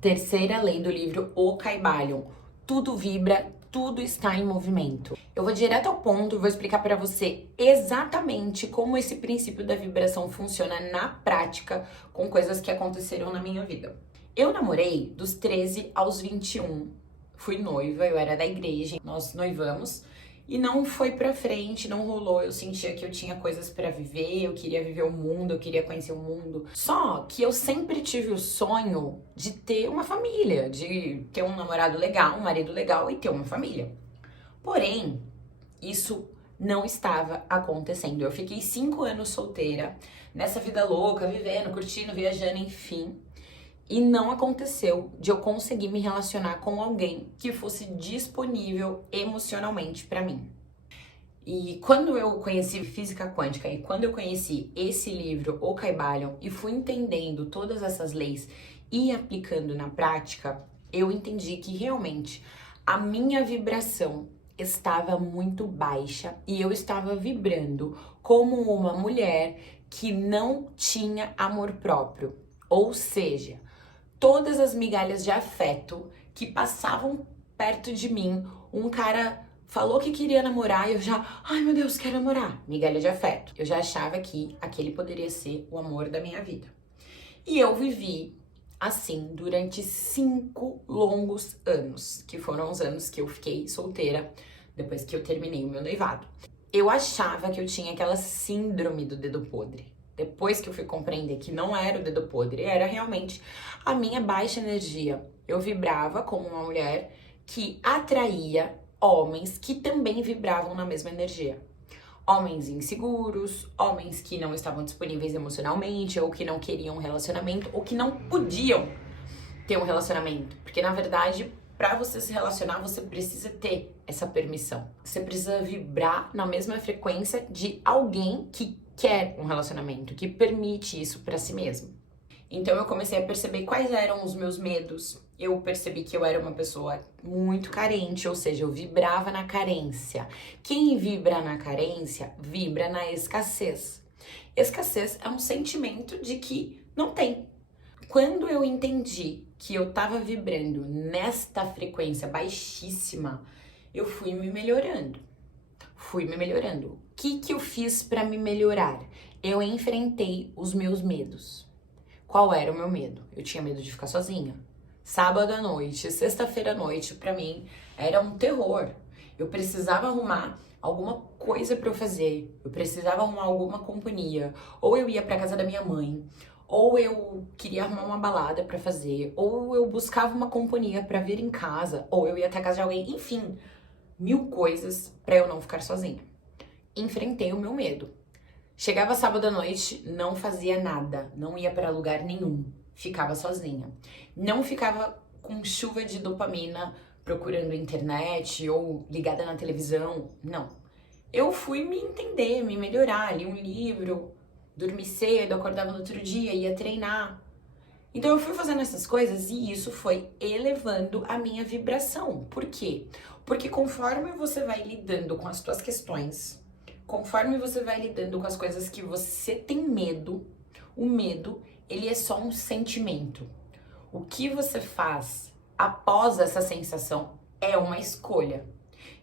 Terceira lei do livro O Caibalion. Tudo vibra, tudo está em movimento. Eu vou direto ao ponto e vou explicar para você exatamente como esse princípio da vibração funciona na prática com coisas que aconteceram na minha vida. Eu namorei dos 13 aos 21. Fui noiva, eu era da igreja, nós noivamos. E não foi pra frente, não rolou. Eu sentia que eu tinha coisas pra viver, eu queria viver o mundo, eu queria conhecer o mundo. Só que eu sempre tive o sonho de ter uma família, de ter um namorado legal, um marido legal e ter uma família. Porém, isso não estava acontecendo. Eu fiquei 5 anos solteira, nessa vida louca, vivendo, curtindo, viajando, enfim. E não aconteceu de eu conseguir me relacionar com alguém que fosse disponível emocionalmente pra mim. E quando eu conheci física quântica e quando eu conheci esse livro, O Caibalion, e fui entendendo todas essas leis e aplicando na prática, eu entendi que realmente a minha vibração estava muito baixa e eu estava vibrando como uma mulher que não tinha amor próprio. Ou seja, todas as migalhas de afeto que passavam perto de mim, um cara falou que queria namorar e eu já, ai meu Deus, quero namorar. Migalha de afeto. Eu já achava que aquele poderia ser o amor da minha vida. E eu vivi assim durante 5 longos anos, que foram os anos que eu fiquei solteira depois que eu terminei o meu noivado. Eu achava que eu tinha aquela síndrome do dedo podre. Depois que eu fui compreender que não era o dedo podre, era realmente a minha baixa energia. Eu vibrava como uma mulher que atraía homens que também vibravam na mesma energia. Homens inseguros, homens que não estavam disponíveis emocionalmente, ou que não queriam um relacionamento, ou que não podiam ter um relacionamento. Porque, na verdade, para você se relacionar, você precisa ter essa permissão. Você precisa vibrar na mesma frequência de alguém que quer um relacionamento, que permite isso para si mesmo. Então eu comecei a perceber quais eram os meus medos. Eu percebi que eu era uma pessoa muito carente, ou seja, eu vibrava na carência. Quem vibra na carência, vibra na escassez. Escassez é um sentimento de que não tem. Quando eu entendi que eu tava vibrando nesta frequência baixíssima, eu fui me melhorando. O que eu fiz para me melhorar? Eu enfrentei os meus medos. Qual era o meu medo? Eu tinha medo de ficar sozinha. Sábado à noite, sexta-feira à noite, pra mim, era um terror. Eu precisava arrumar alguma coisa pra eu fazer. Eu precisava arrumar alguma companhia. Ou eu ia pra casa da minha mãe, ou eu queria arrumar uma balada pra fazer, ou eu buscava uma companhia pra vir em casa, ou eu ia até a casa de alguém. Enfim, 1000 coisas pra eu não ficar sozinha. Enfrentei o meu medo. Chegava sábado à noite, não fazia nada, não ia para lugar nenhum, ficava sozinha. Não ficava com chuva de dopamina procurando internet ou ligada na televisão, não. Eu fui me entender, me melhorar, li um livro, dormi cedo, acordava no outro dia, ia treinar. Então eu fui fazendo essas coisas e isso foi elevando a minha vibração. Por quê? Porque conforme você vai lidando com as suas questões, conforme você vai lidando com as coisas que você tem medo, o medo, ele é só um sentimento. O que você faz após essa sensação é uma escolha.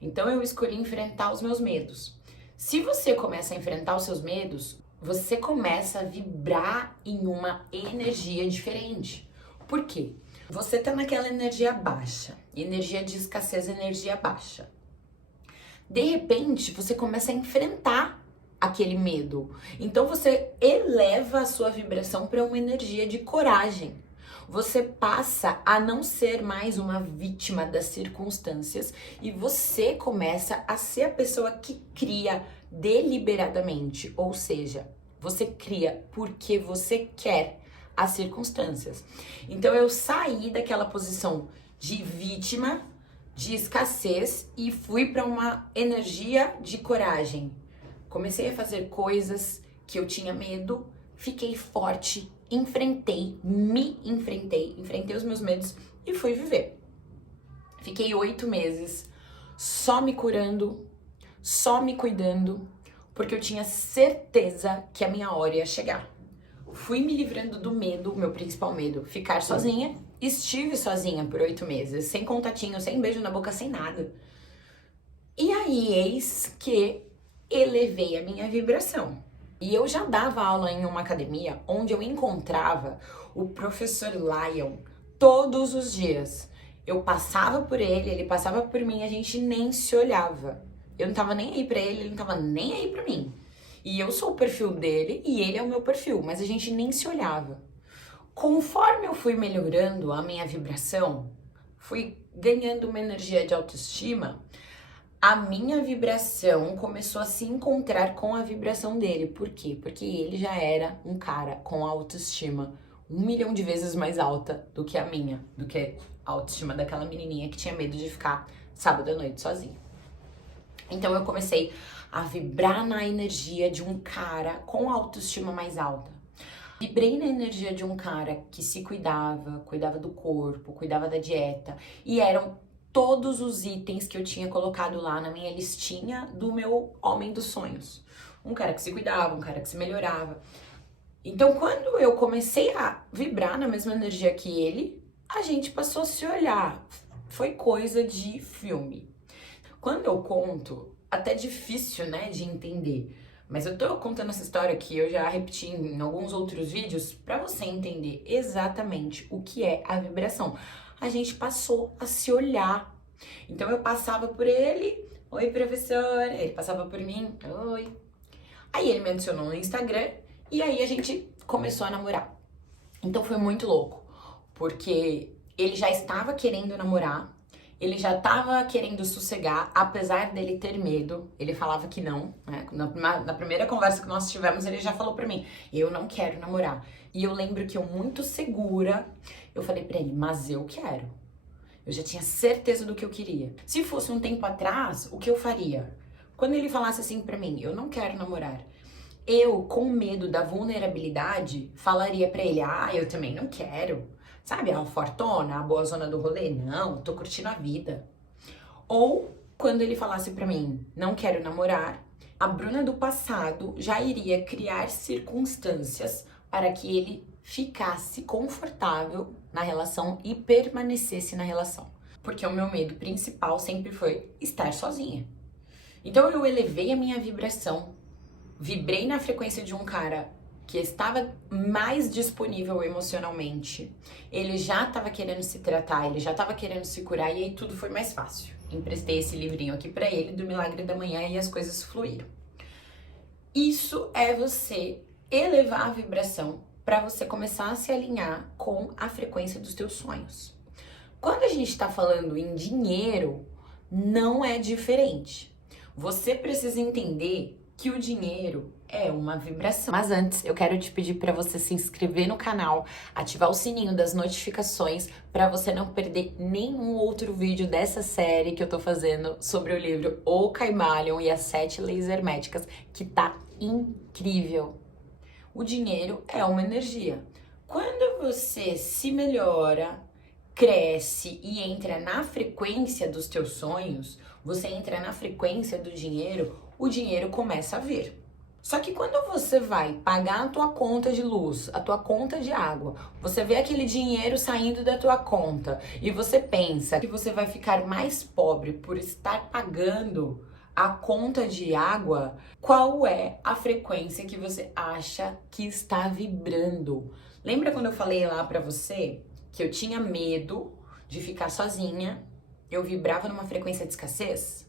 Então eu escolhi enfrentar os meus medos. Se você começa a enfrentar os seus medos, você começa a vibrar em uma energia diferente. Por quê? Você tá naquela energia baixa, energia de escassez, energia baixa. De repente, você começa a enfrentar aquele medo. Então você eleva a sua vibração para uma energia de coragem. Você passa a não ser mais uma vítima das circunstâncias e você começa a ser a pessoa que cria deliberadamente, ou seja, você cria porque você quer as circunstâncias. Então eu saí daquela posição de vítima, de escassez e fui para uma energia de coragem. Comecei a fazer coisas que eu tinha medo, fiquei forte, enfrentei os meus medos e fui viver. Fiquei 8 meses só me curando, só me cuidando, porque eu tinha certeza que a minha hora ia chegar. Fui me livrando do medo, meu principal medo, ficar sozinha estive sozinha por 8 meses, sem contatinho, sem beijo na boca, sem nada. E aí, eis que elevei a minha vibração. E eu já dava aula em uma academia onde eu encontrava o professor Lion todos os dias. Eu passava por ele passava por mim, a gente nem se olhava. Eu não tava nem aí pra ele não tava nem aí pra mim. E eu sou o perfil dele e ele é o meu perfil, mas a gente nem se olhava. Conforme eu fui melhorando a minha vibração, fui ganhando uma energia de autoestima, a minha vibração começou a se encontrar com a vibração dele. Por quê? Porque ele já era um cara com autoestima 1 milhão de vezes mais alta do que a minha, do que a autoestima daquela menininha que tinha medo de ficar sábado à noite sozinha. Então eu comecei a vibrar na energia de um cara com autoestima mais alta. Vibrei na energia de um cara que se cuidava do corpo, cuidava da dieta, e eram todos os itens que eu tinha colocado lá na minha listinha do meu homem dos sonhos. Um cara que se cuidava, um cara que se melhorava. Então, quando eu comecei a vibrar na mesma energia que ele, a gente passou a se olhar. Foi coisa de filme. Quando eu conto, até difícil, né, de entender. Mas eu tô contando essa história que eu já repeti em alguns outros vídeos pra você entender exatamente o que é a vibração. A gente passou a se olhar. Então eu passava por ele, oi professor, ele passava por mim, oi. Aí ele me adicionou no Instagram e aí a gente começou a namorar. Então foi muito louco, porque ele já estava querendo namorar, ele já estava querendo sossegar, apesar dele ter medo. Ele falava que não, né? Na primeira conversa que nós tivemos, ele já falou pra mim, eu não quero namorar. E eu lembro que eu, muito segura, eu falei pra ele, mas eu quero. Eu já tinha certeza do que eu queria. Se fosse um tempo atrás, o que eu faria? Quando ele falasse assim pra mim, eu não quero namorar, eu, com medo da vulnerabilidade, falaria pra ele, eu também não quero. Sabe, a fortona, a boa zona do rolê? Não, tô curtindo a vida. Ou, quando ele falasse pra mim, não quero namorar, a Bruna do passado já iria criar circunstâncias para que ele ficasse confortável na relação e permanecesse na relação. Porque o meu medo principal sempre foi estar sozinha. Então eu elevei a minha vibração, vibrei na frequência de um cara que estava mais disponível emocionalmente, ele já estava querendo se tratar, ele já estava querendo se curar e aí tudo foi mais fácil. Emprestei esse livrinho aqui pra ele do Milagre da Manhã e as coisas fluíram. Isso é você elevar a vibração para você começar a se alinhar com a frequência dos teus sonhos. Quando a gente está falando em dinheiro, não é diferente. Você precisa entender que o dinheiro é uma vibração. Mas antes, eu quero te pedir para você se inscrever no canal, ativar o sininho das notificações para você não perder nenhum outro vídeo dessa série que eu tô fazendo sobre o livro O Kybalion e as 7 Leis Herméticas, que tá incrível. O dinheiro é uma energia. Quando você se melhora, cresce e entra na frequência dos teus sonhos, você entra na frequência do dinheiro, o dinheiro começa a vir. Só que quando você vai pagar a tua conta de luz, a tua conta de água, você vê aquele dinheiro saindo da tua conta e você pensa que você vai ficar mais pobre por estar pagando a conta de água, qual é a frequência que você acha que está vibrando? Lembra quando eu falei lá pra você que eu tinha medo de ficar sozinha? Eu vibrava numa frequência de escassez?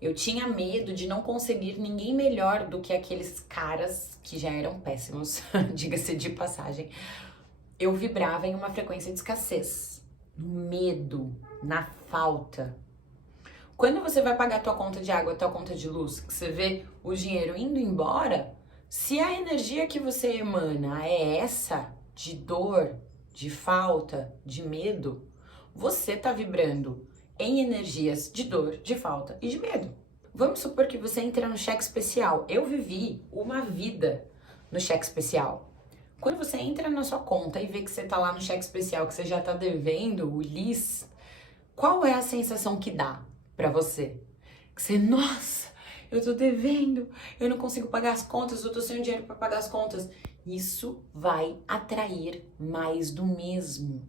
Eu tinha medo de não conseguir ninguém melhor do que aqueles caras que já eram péssimos, diga-se de passagem. Eu vibrava em uma frequência de escassez, no medo, na falta. Quando você vai pagar a tua conta de água, a tua conta de luz, que você vê o dinheiro indo embora, se a energia que você emana é essa, de dor, de falta, de medo, você tá vibrando em energias de dor, de falta e de medo. Vamos supor que você entra no cheque especial. Eu vivi uma vida no cheque especial. Quando você entra na sua conta e vê que você tá lá no cheque especial, que você já tá devendo o LIS, qual é a sensação que dá pra você? Que você, nossa, eu tô devendo, eu não consigo pagar as contas, eu tô sem dinheiro pra pagar as contas. Isso vai atrair mais do mesmo.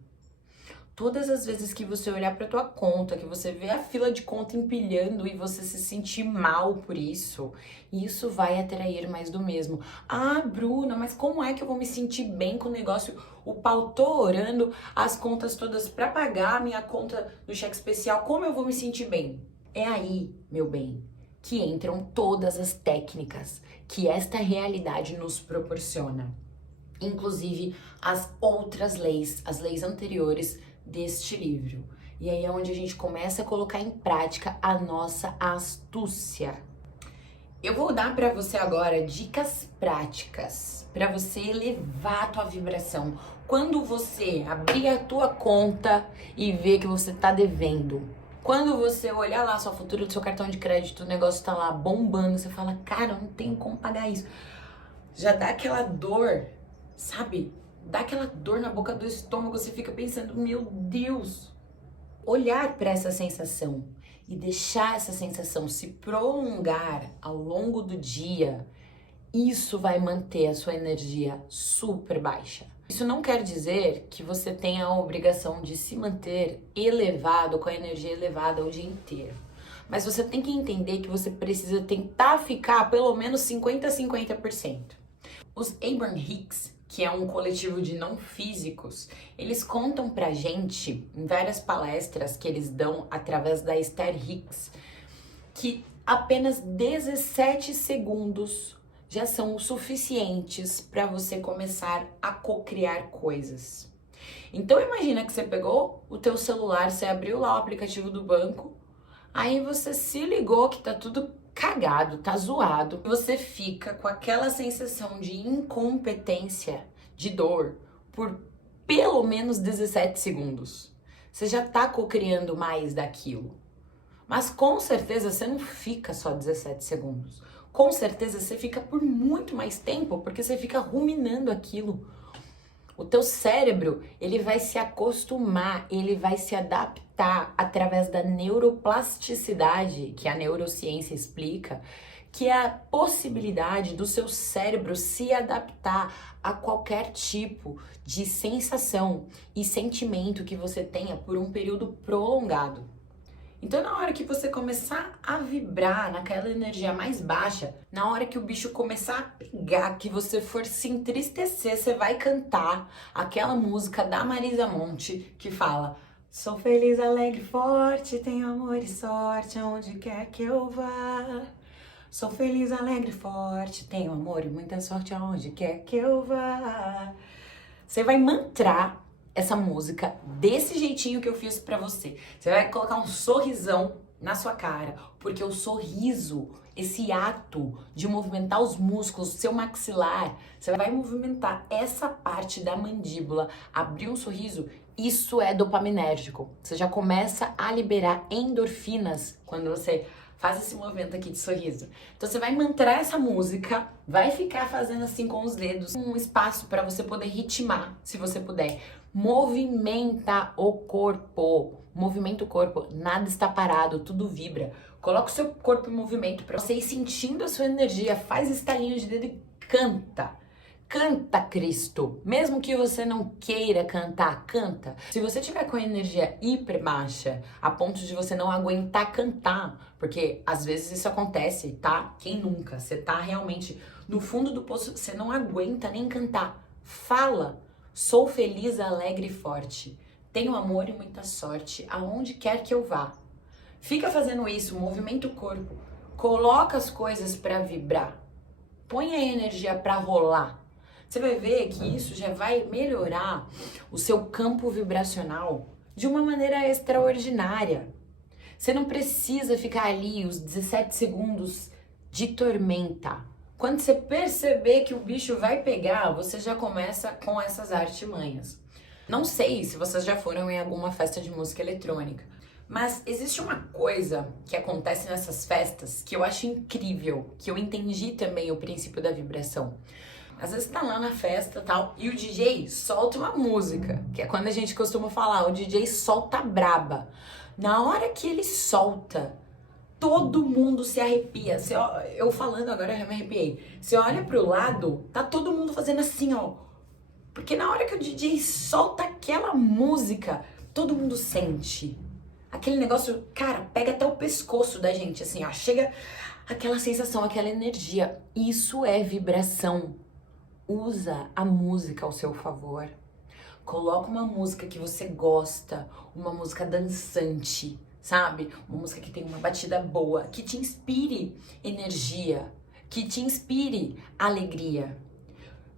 Todas as vezes que você olhar para tua conta, que você vê a fila de conta empilhando e você se sentir mal por isso, isso vai atrair mais do mesmo. Ah, Bruna, mas como é que eu vou me sentir bem com o negócio? O pau torando, as contas todas para pagar a minha conta do cheque especial, como eu vou me sentir bem? É aí, meu bem, que entram todas as técnicas que esta realidade nos proporciona. Inclusive as outras leis, as leis anteriores deste livro. E aí é onde a gente começa a colocar em prática a nossa astúcia. Eu vou dar para você agora dicas práticas para você elevar a tua vibração. Quando você abrir a tua conta e ver que você tá devendo, quando você olhar lá a sua fatura do seu cartão de crédito, o negócio tá lá bombando, você fala, cara, eu não tenho como pagar isso. Já dá aquela dor, sabe? Dá aquela dor na boca do estômago, você fica pensando, meu Deus. Olhar para essa sensação e deixar essa sensação se prolongar ao longo do dia, isso vai manter a sua energia super baixa. Isso não quer dizer que você tenha a obrigação de se manter elevado, com a energia elevada o dia inteiro. Mas você tem que entender que você precisa tentar ficar pelo menos 50-50%. Os Abraham Hicks, que é um coletivo de não físicos, eles contam pra gente, em várias palestras que eles dão através da Esther Hicks, que apenas 17 segundos já são o suficientes para você começar a cocriar coisas. Então imagina que você pegou o teu celular, você abriu lá o aplicativo do banco, aí você se ligou que tá tudo cagado, tá zoado. Você fica com aquela sensação de incompetência, de dor, por pelo menos 17 segundos. Você já tá cocriando mais daquilo. Mas com certeza você não fica só 17 segundos. Com certeza você fica por muito mais tempo, porque você fica ruminando aquilo. O teu cérebro, ele vai se acostumar, ele vai se adaptar através da neuroplasticidade, que a neurociência explica, que é a possibilidade do seu cérebro se adaptar a qualquer tipo de sensação e sentimento que você tenha por um período prolongado. Então, na hora que você começar a vibrar naquela energia mais baixa, na hora que o bicho começar a pegar, que você for se entristecer, você vai cantar aquela música da Marisa Monte que fala: sou feliz, alegre, forte, tenho amor e sorte aonde quer que eu vá. Sou feliz, alegre, forte, tenho amor e muita sorte aonde quer que eu vá. Você vai mantrar essa música desse jeitinho que eu fiz pra você. Você vai colocar um sorrisão na sua cara, porque o sorriso, esse ato de movimentar os músculos, seu maxilar, você vai movimentar essa parte da mandíbula, abrir um sorriso, isso é dopaminérgico. Você já começa a liberar endorfinas quando você faz esse movimento aqui de sorriso. Então você vai mantrar essa música, vai ficar fazendo assim com os dedos, um espaço para você poder ritmar, se você puder. Movimenta o corpo. Movimenta o corpo, nada está parado, tudo vibra. Coloca o seu corpo em movimento para você ir sentindo a sua energia. Faz estalinho de dedo e canta. Canta, Cristo. Mesmo que você não queira cantar, canta. Se você tiver com a energia hiper baixa, a ponto de você não aguentar cantar, porque às vezes isso acontece, tá? Quem nunca? Você tá realmente no fundo do poço, você não aguenta nem cantar. Fala. Sou feliz, alegre e forte. Tenho amor e muita sorte aonde quer que eu vá. Fica fazendo isso, movimenta o corpo. Coloca as coisas para vibrar. Põe a energia para rolar. Você vai ver que isso já vai melhorar o seu campo vibracional de uma maneira extraordinária. Você não precisa ficar ali os 17 segundos de tormenta. Quando você perceber que o bicho vai pegar, você já começa com essas artimanhas. Não sei se vocês já foram em alguma festa de música eletrônica, mas existe uma coisa que acontece nessas festas que eu acho incrível, que eu entendi também o princípio da vibração. Às vezes tá lá na festa e tal, e o DJ solta uma música, que é quando a gente costuma falar, o DJ solta braba. Na hora que ele solta, todo mundo se arrepia. Eu falando agora, eu me arrepiei. Você olha pro lado, tá todo mundo fazendo assim, ó. Porque na hora que o DJ solta aquela música, todo mundo sente. Aquele negócio, cara, pega até o pescoço da gente, assim, ó. Chega aquela sensação, aquela energia. Isso é vibração. Usa a música ao seu favor. Coloca uma música que você gosta, uma música dançante, sabe? Uma música que tem uma batida boa, que te inspire energia, que te inspire alegria.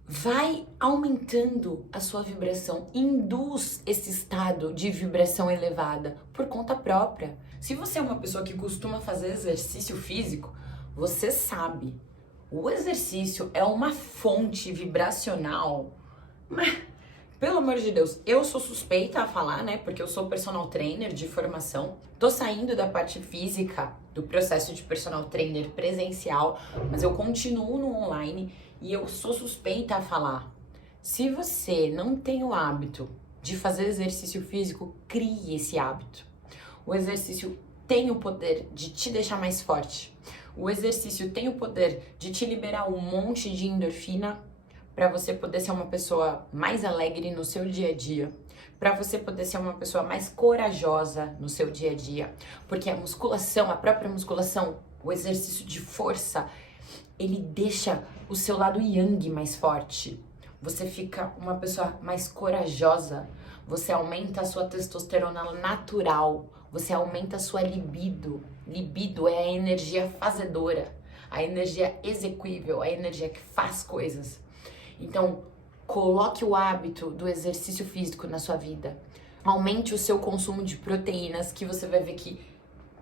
Vai aumentando a sua vibração, induz esse estado de vibração elevada por conta própria. Se você é uma pessoa que costuma fazer exercício físico, você sabe, o exercício é uma fonte vibracional, mas, pelo amor de Deus, eu sou suspeita a falar, né, porque eu sou personal trainer de formação, tô saindo da parte física do processo de personal trainer presencial, mas eu continuo no online. E eu sou suspeita a falar. Se você não tem o hábito de fazer exercício físico, crie esse hábito. O exercício tem o poder de te deixar mais forte. O exercício tem o poder de te liberar um monte de endorfina para você poder ser uma pessoa mais alegre no seu dia a dia. Para você poder ser uma pessoa mais corajosa no seu dia a dia. Porque a musculação, a própria musculação, o exercício de força, ele deixa o seu lado yang mais forte. Você fica uma pessoa mais corajosa. Você aumenta a sua testosterona natural. Você aumenta a sua libido. Libido é a energia fazedora, a energia execuível, a energia que faz coisas. Então, coloque o hábito do exercício físico na sua vida. Aumente o seu consumo de proteínas, que você vai ver que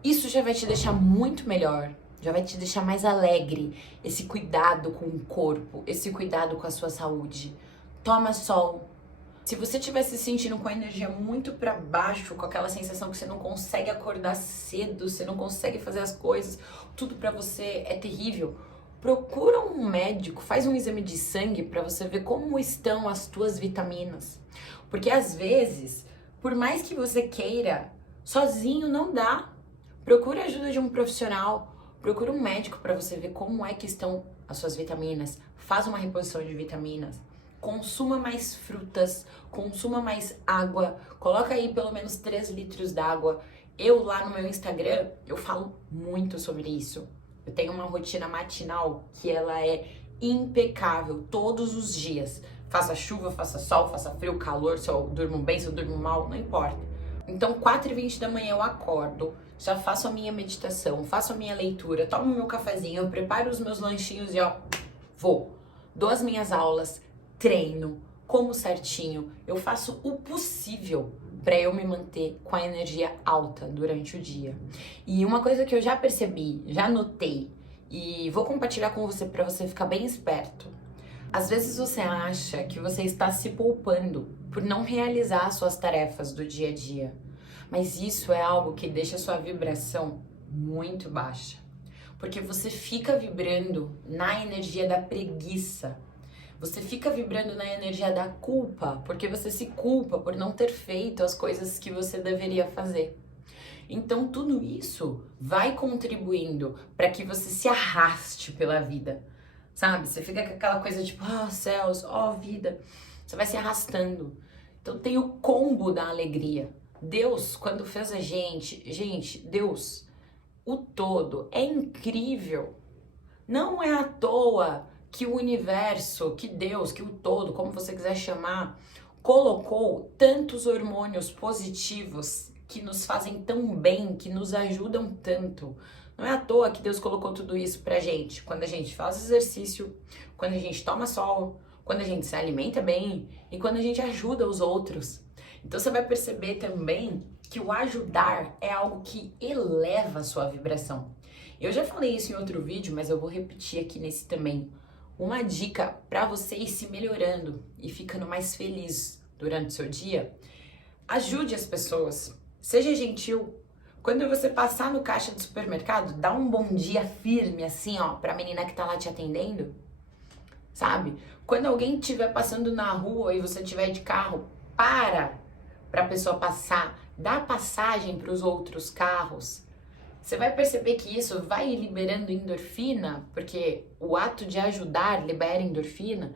isso já vai te deixar muito melhor. Já vai te deixar mais alegre, esse cuidado com o corpo, esse cuidado com a sua saúde. Toma sol. Se você estiver se sentindo com a energia muito para baixo, com aquela sensação que você não consegue acordar cedo, você não consegue fazer as coisas, tudo para você é terrível, procura um médico, faz um exame de sangue para você ver como estão as tuas vitaminas. Porque às vezes, por mais que você queira, sozinho não dá. Procure a ajuda de um profissional. Procura um médico para você ver como é que estão as suas vitaminas. Faz uma reposição de vitaminas. Consuma mais frutas, consuma mais água. Coloca aí pelo menos 3 litros d'água. Eu lá no meu Instagram, eu falo muito sobre isso. Eu tenho uma rotina matinal que ela é impecável todos os dias. Faça chuva, faça sol, faça frio, calor, se eu durmo bem, se eu durmo mal, não importa. Então, 4h20 da manhã eu acordo, já faço a minha meditação, faço a minha leitura, tomo meu cafezinho, eu preparo os meus lanchinhos e ó, vou. Dou as minhas aulas, treino, como certinho, eu faço o possível para eu me manter com a energia alta durante o dia. E uma coisa que eu já percebi, já notei, e vou compartilhar com você para você ficar bem esperto. Às vezes você acha que você está se poupando por não realizar suas tarefas do dia a dia, mas isso é algo que deixa a sua vibração muito baixa, porque você fica vibrando na energia da preguiça, você fica vibrando na energia da culpa, porque você se culpa por não ter feito as coisas que você deveria fazer. Então tudo isso vai contribuindo para que você se arraste pela vida. Sabe? Você fica com aquela coisa tipo, céus, vida. Você vai se arrastando. Então tem o combo da alegria. Deus, quando fez a gente, Deus, o todo, é incrível. Não é à toa que o universo, que Deus, que o todo, como você quiser chamar, colocou tantos hormônios positivos que nos fazem tão bem, que nos ajudam tanto. Não é à toa que Deus colocou tudo isso pra gente. Quando a gente faz exercício, quando a gente toma sol, quando a gente se alimenta bem e quando a gente ajuda os outros. Então você vai perceber também que o ajudar é algo que eleva a sua vibração. Eu já falei isso em outro vídeo, mas eu vou repetir aqui nesse também. Uma dica para você ir se melhorando e ficando mais feliz durante o seu dia: ajude as pessoas, seja gentil. Quando você passar no caixa do supermercado, dá um bom dia firme, assim, ó, pra menina que tá lá te atendendo, sabe? Quando alguém estiver passando na rua e você estiver de carro, pra pessoa passar, dá passagem pros outros carros. Você vai perceber que isso vai liberando endorfina, porque o ato de ajudar libera endorfina.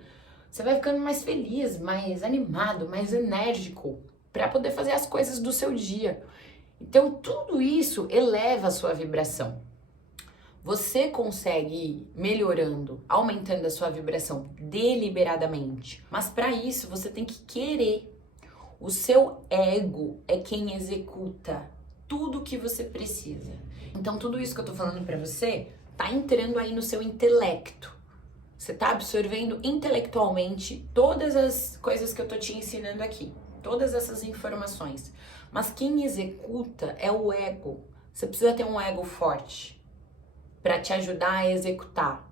Você vai ficando mais feliz, mais animado, mais enérgico. para poder fazer as coisas do seu dia. Então, tudo isso eleva a sua vibração. Você consegue ir melhorando, aumentando a sua vibração deliberadamente. Mas para isso, você tem que querer. O seu ego é quem executa tudo que você precisa. Então, tudo isso que eu tô falando para você tá entrando aí no seu intelecto. Você tá absorvendo intelectualmente todas as coisas que eu tô te ensinando aqui. Todas essas informações. Mas quem executa é o ego. Você precisa ter um ego forte para te ajudar a executar.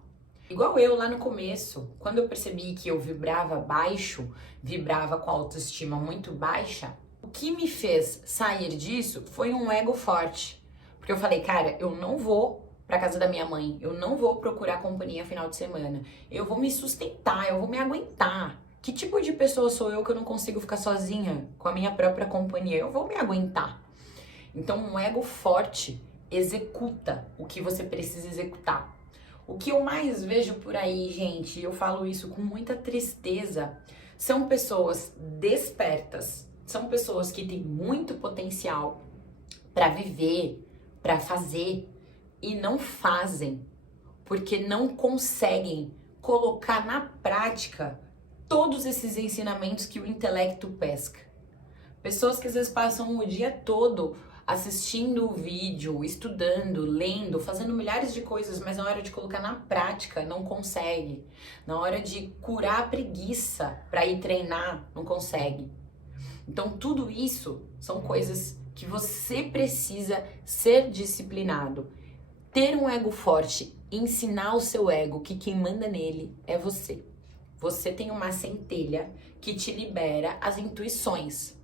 Igual eu lá no começo, quando eu percebi que eu vibrava baixo, vibrava com a autoestima muito baixa, o que me fez sair disso foi um ego forte. Porque eu falei, cara, eu não vou pra casa da minha mãe, eu não vou procurar companhia final de semana, eu vou me sustentar, eu vou me aguentar. Que tipo de pessoa sou eu que eu não consigo ficar sozinha com a minha própria companhia? Eu vou me aguentar. Então, um ego forte executa o que você precisa executar. O que eu mais vejo por aí, gente, eu falo isso com muita tristeza, são pessoas despertas, são pessoas que têm muito potencial para viver, para fazer e não fazem, porque não conseguem colocar na prática todos esses ensinamentos que o intelecto pesca. Pessoas que às vezes passam o dia todo assistindo o vídeo, estudando, lendo, fazendo milhares de coisas, mas na hora de colocar na prática não consegue. Na hora de curar a preguiça para ir treinar, não consegue. Então tudo isso são coisas que você precisa ser disciplinado. Ter um ego forte, ensinar o seu ego que quem manda nele é você. Você tem uma centelha que te libera as intuições.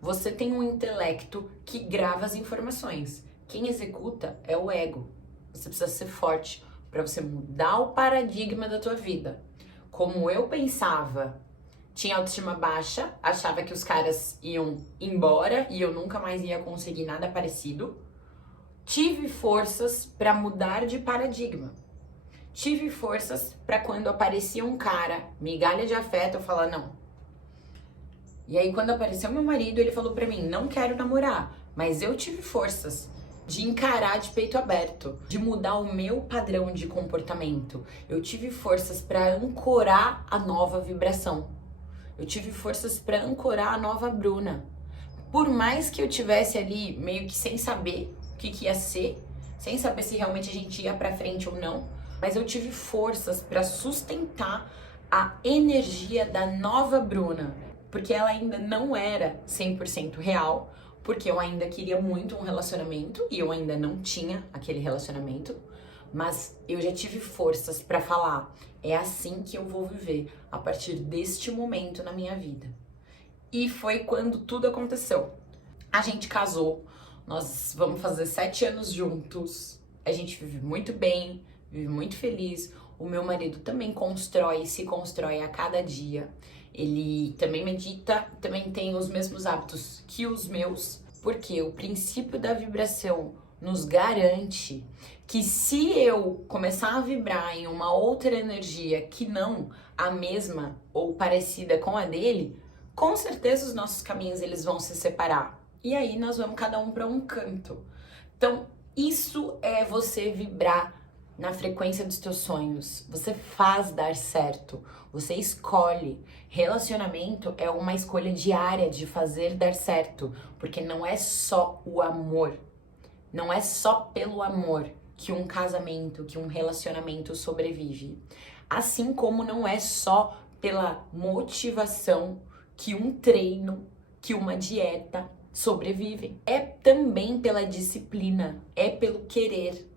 Você tem um intelecto que grava as informações. Quem executa é o ego. Você precisa ser forte para você mudar o paradigma da tua vida. Como eu pensava, tinha autoestima baixa, achava que os caras iam embora e eu nunca mais ia conseguir nada parecido. Tive forças para mudar de paradigma. Tive forças para quando aparecia um cara, migalha de afeto, eu falar não. E aí quando apareceu meu marido, ele falou para mim, não quero namorar. Mas eu tive forças de encarar de peito aberto, de mudar o meu padrão de comportamento. Eu tive forças para ancorar a nova vibração. Eu tive forças para ancorar a nova Bruna. Por mais que eu tivesse ali meio que sem saber o que ia ser, sem saber se realmente a gente ia para frente ou não, mas eu tive forças para sustentar a energia da nova Bruna, porque ela ainda não era 100% real, porque eu ainda queria muito um relacionamento e eu ainda não tinha aquele relacionamento, mas eu já tive forças para falar, é assim que eu vou viver a partir deste momento na minha vida. E foi quando tudo aconteceu. A gente casou, nós vamos fazer 7 anos juntos, a gente vive muito bem, vive muito feliz. O meu marido também se constrói a cada dia. Ele também medita, também tem os mesmos hábitos que os meus, porque o princípio da vibração nos garante que se eu começar a vibrar em uma outra energia que não a mesma ou parecida com a dele, com certeza os nossos caminhos eles vão se separar. E aí nós vamos cada um para um canto. Então, isso é você vibrar na frequência dos teus sonhos. Você faz dar certo. Você escolhe. Relacionamento é uma escolha diária de fazer dar certo, porque não é só o amor. Não é só pelo amor que um casamento, que um relacionamento sobrevive. Assim como não é só pela motivação que um treino, que uma dieta sobrevivem. É também pela disciplina, é pelo querer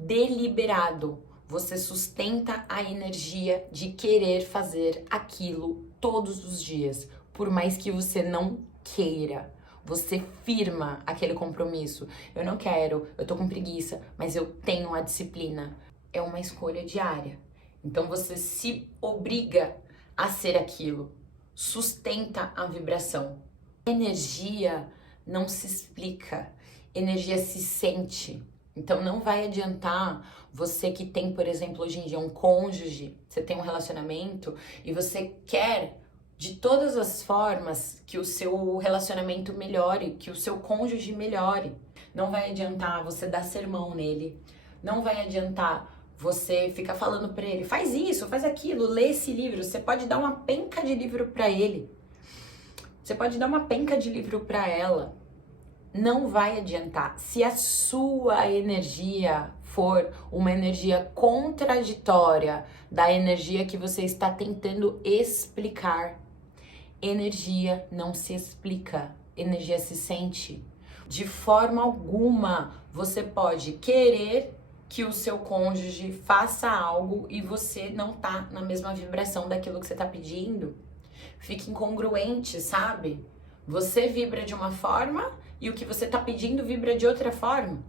deliberado. Você sustenta a energia de querer fazer aquilo todos os dias, por mais que você não queira. Você firma aquele compromisso. Eu não quero, eu tô com preguiça, mas eu tenho a disciplina. É uma escolha diária. Então você se obriga a ser aquilo. Sustenta a vibração. Energia não se explica. Energia se sente. Então não vai adiantar você que tem, por exemplo, hoje em dia um cônjuge, você tem um relacionamento e você quer de todas as formas que o seu relacionamento melhore, que o seu cônjuge melhore. Não vai adiantar você dar sermão nele, não vai adiantar você ficar falando pra ele, faz isso, faz aquilo, lê esse livro. Você pode dar uma penca de livro pra ele, você pode dar uma penca de livro pra ela. Não vai adiantar. Se a sua energia for uma energia contraditória da energia que você está tentando explicar, energia não se explica, energia se sente. De forma alguma você pode querer que o seu cônjuge faça algo e você não tá na mesma vibração daquilo que você tá pedindo. Fica incongruente, sabe? Você vibra de uma forma e o que você tá pedindo vibra de outra forma.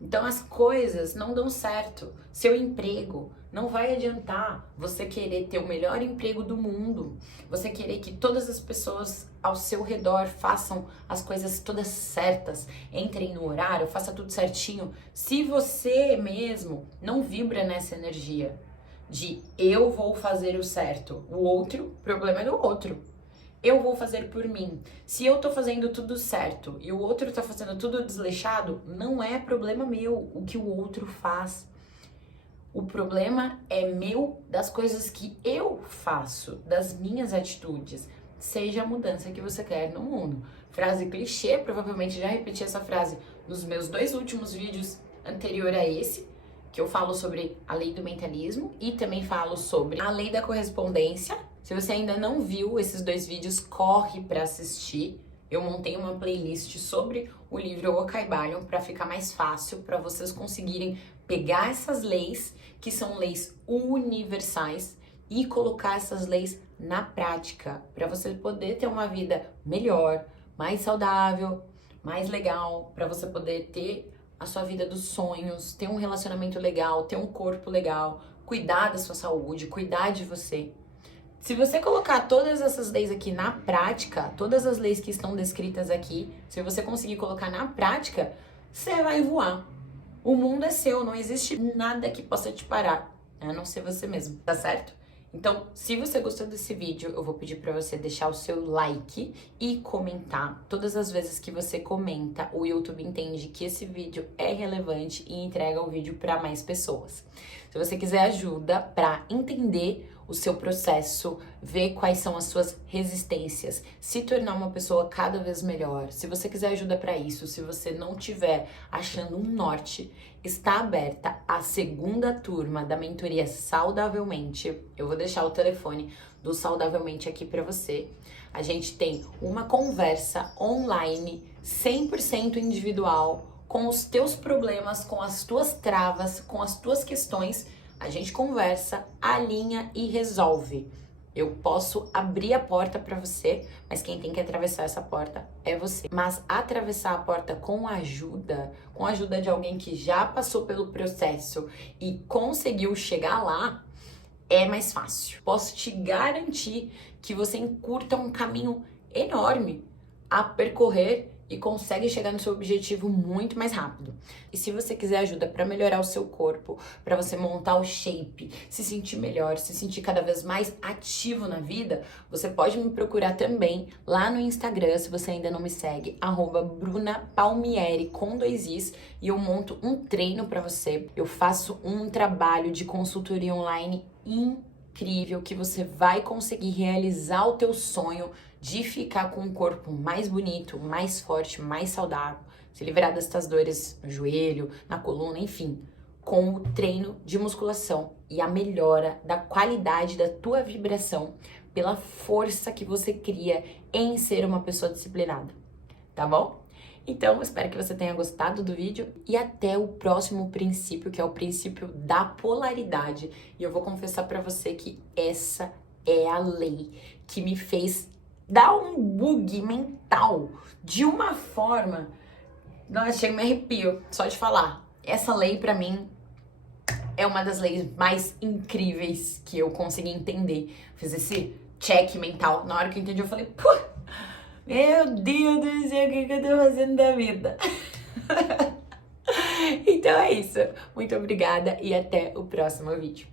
Então as coisas não dão certo. Seu emprego não vai adiantar você querer ter o melhor emprego do mundo, você querer que todas as pessoas ao seu redor façam as coisas todas certas, entrem no horário, faça tudo certinho, se você mesmo não vibra nessa energia de eu vou fazer o certo, o outro, o problema é do outro. Eu vou fazer por mim. Se eu tô fazendo tudo certo e o outro tá fazendo tudo desleixado, não é problema meu o que o outro faz. O problema é meu das coisas que eu faço, das minhas atitudes. Seja a mudança que você quer no mundo. Frase clichê, provavelmente já repeti essa frase nos meus 2 últimos vídeos anterior a esse, que eu falo sobre a lei do mentalismo e também falo sobre a lei da correspondência. Se você ainda não viu esses 2 vídeos, corre para assistir. Eu montei uma playlist sobre o livro Wokai-Balion para ficar mais fácil para vocês conseguirem pegar essas leis, que são leis universais, e colocar essas leis na prática, para você poder ter uma vida melhor, mais saudável, mais legal, para você poder ter a sua vida dos sonhos, ter um relacionamento legal, ter um corpo legal, cuidar da sua saúde, cuidar de você. Se você colocar todas essas leis aqui na prática, todas as leis que estão descritas aqui, se você conseguir colocar na prática, você vai voar. O mundo é seu, não existe nada que possa te parar, a não ser você mesmo, tá certo? Então, se você gostou desse vídeo, eu vou pedir pra você deixar o seu like e comentar. Todas as vezes que você comenta, o YouTube entende que esse vídeo é relevante e entrega o vídeo para mais pessoas. Se você quiser ajuda para entender o seu processo, ver quais são as suas resistências, se tornar uma pessoa cada vez melhor. Se você quiser ajuda para isso, se você não estiver achando um norte, está aberta a 2ª turma da mentoria Saudavelmente. Eu vou deixar o telefone do Saudavelmente aqui para você. A gente tem uma conversa online 100% individual com os teus problemas, com as tuas travas, com as tuas questões. A gente conversa, alinha e resolve. Eu posso abrir a porta para você, mas quem tem que atravessar essa porta é você. Mas atravessar a porta com a ajuda de alguém que já passou pelo processo e conseguiu chegar lá, é mais fácil. Posso te garantir que você encurta um caminho enorme a percorrer e consegue chegar no seu objetivo muito mais rápido. E se você quiser ajuda para melhorar o seu corpo, para você montar o shape, se sentir melhor, se sentir cada vez mais ativo na vida, você pode me procurar também lá no Instagram, se você ainda não me segue, @brunapalmieri com 2 Is, e eu monto um treino para você. Eu faço um trabalho de consultoria online incrível que você vai conseguir realizar o teu sonho de ficar com um corpo mais bonito, mais forte, mais saudável, se livrar dessas dores no joelho, na coluna, enfim, com o treino de musculação e a melhora da qualidade da tua vibração pela força que você cria em ser uma pessoa disciplinada, tá bom? Então, espero que você tenha gostado do vídeo e até o próximo princípio, que é o princípio da polaridade. E eu vou confessar pra você que essa é a lei que me fez dar um bug mental de uma forma... Nossa, chega me arrepio só de falar. Essa lei, pra mim, é uma das leis mais incríveis que eu consegui entender. Fiz esse check mental. Na hora que eu entendi, eu falei, pô, meu Deus do céu, o que eu tô fazendo da vida? Então é isso. Muito obrigada e até o próximo vídeo.